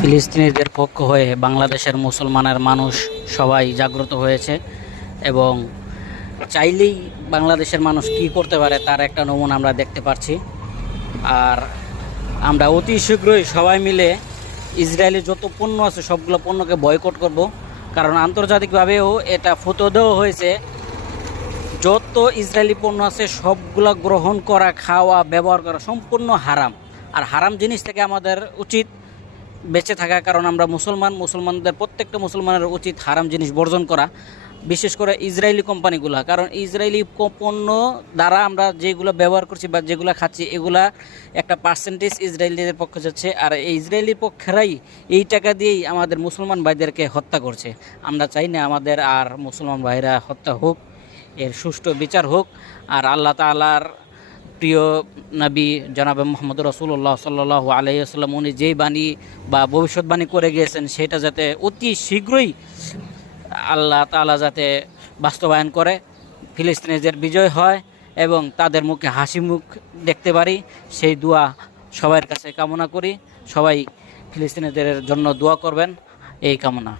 ফিলিস্তিনিদের পক্ষ হয়ে বাংলাদেশের মুসলমানের মানুষ সবাই জাগ্রত হয়েছে এবং চাইলেই বাংলাদেশের মানুষ কি করতে পারে তার একটা নমুনা আমরা দেখতে পাচ্ছি। আর আমরা অতি শীঘ্রই সবাই মিলে ইসরায়েলি যত পণ্য আছে সবগুলো পণ্যকে বয়কট করব। কারণ আন্তর্জাতিকভাবেও এটা ফটো দেওয়া হয়েছে, যত ইসরায়েলি পণ্য আছে সবগুলো গ্রহণ করা, খাওয়া, ব্যবহার করা সম্পূর্ণ হারাম। আর হারাম জিনিস থেকে আমাদের উচিত বেঁচে থাকা, কারণ আমরা মুসলমান, মুসলমানদের প্রত্যেকটা মুসলমানের উচিত হারাম জিনিস বর্জন করা, বিশেষ করে ইসরায়েলি কোম্পানিগুলো। কারণ ইসরায়েলি পণ্য দ্বারা আমরা যেগুলো ব্যবহার করছি বা যেগুলো খাচ্ছি, এগুলা একটা পার্সেন্টেজ ইসরায়েলিদের পক্ষে যাচ্ছে, আর এই ইসরায়েলি পক্ষেরাই এই টাকা দিয়েই আমাদের মুসলমান ভাইদেরকে হত্যা করছে। আমরা চাই না আমাদের আর মুসলমান ভাইরা হত্যা হোক, এর সুষ্ঠু বিচার হোক, আর আল্লাহ তালার প্রিয় নবী জনাব মোহাম্মদ রসুল্লাহ সাল্লাহ আলাইসাল্লাম উনি যেই বাণী বা ভবিষ্যৎবাণী করে গিয়েছেন, সেটা যাতে অতি শীঘ্রই আল্লাহ তালা যাতে বাস্তবায়ন করে, ফিলিস্তিনিদের বিজয় হয় এবং তাদের মুখে হাসি মুখ দেখতে পারি, সেই দোয়া সবার কাছে কামনা করি। সবাই ফিলিস্তিনিদের জন্য দোয়া করবেন, এই কামনা।